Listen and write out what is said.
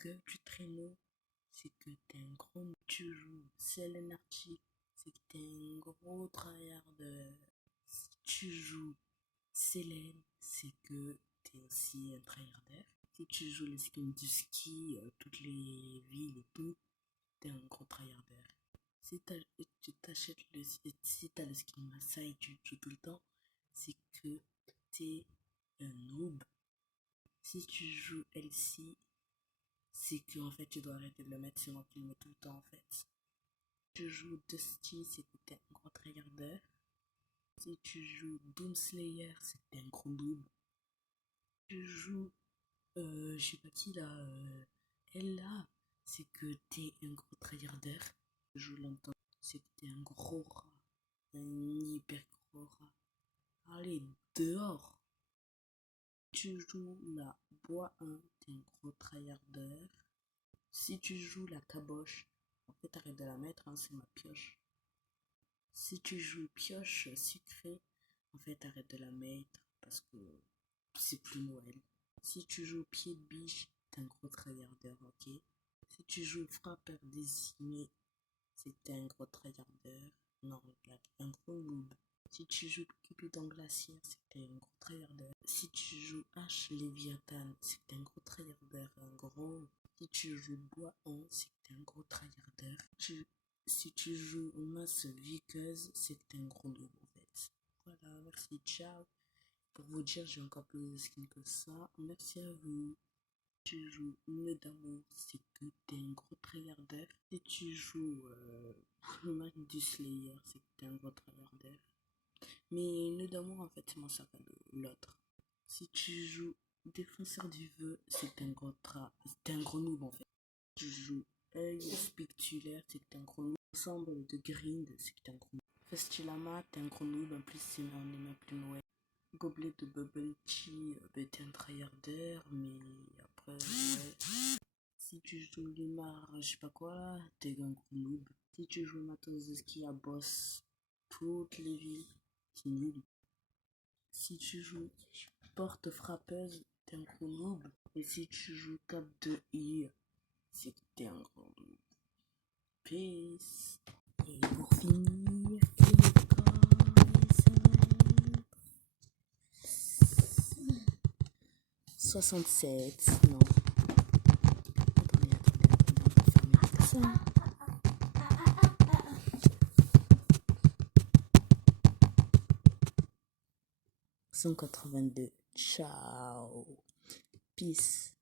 que tu traîneau, c'est que t'es un gros. Tu joues Selenarchi, c'est que t'es un gros tryhard. Si tu joues Selene, c'est que t'es aussi un tryharder. Si tu joues les skins du ski, toutes les villes et tout, t'es un gros tryharder. Si tu t'achètes si t'as le skin Massa et tu joues tout le temps, c'est que t'es un noob. Si tu joues LC, c'est que en fait tu dois arrêter de le mettre, c'est moi qui le mets tout le temps en fait. Si tu joues Dusty, c'est que t'es un gros tryharder. Si tu joues Doomslayer, c'est que t'es un gros noob. Si tu joues, je sais pas qui là, elle là, c'est que t'es un gros tryharder. Si tu joues longtemps, c'est que t'es un gros rat. Un hyper gros rat. Allez, dehors. Tu joues la bois 1, t'es un gros tryharder. Si tu joues la caboche, en fait arrête de la mettre, hein, c'est ma pioche. Si tu joues pioche sucrée, en fait arrête de la mettre parce que c'est plus Noël. Si tu joues pied de biche, t'es un gros tryharder, ok. Si tu joues frappeur désigné, c'est que t'es un gros tryharder. Non, un gros noob. Si tu joues Cupidon glaciaire, c'est que t'es un gros tryharder. Si tu joues H Léviathan, c'est que t'es un gros tryharder, un gros. Si tu joues bois 1, c'est que t'es un gros tryharder. Si tu joues masse viqueuse, c'est que t'es un gros noob en fait. Voilà, merci, ciao. Pour vous dire, j'ai encore plus de skins que ça. Merci à vous. Si tu joues Nœud d'amour, c'est que t'es un gros tryharder. Si tu joues le match du Slayer, c'est que t'es un gros tryharder. Mais Nœud d'amour, en fait, c'est mon sac à dos, l'autre. Si tu joues défenseur du vœu, c'est un gros noob en fait. Si tu joues œil spectaculaire, c'est que t'es un gros noob. Ensemble de grind, c'est que t'es un gros noob. Festilama, t'es un gros noob, en plus on est même plus Noël. Gobelet de bubble tea, t'es un tryharder, mais après, ouais. Si tu joues Limar, je sais pas quoi, t'es un gros noob. Si tu joues Matos de ski à boss, toutes les villes, c'est nul. Si tu joues porte frappeuse, t'es un gros noob. Et si tu joues top 2i, c'est que t'es un gros noob. Peace. Et pour finir, les 67, non. Attendez, on va fermer ça. 182. Ciao. Peace.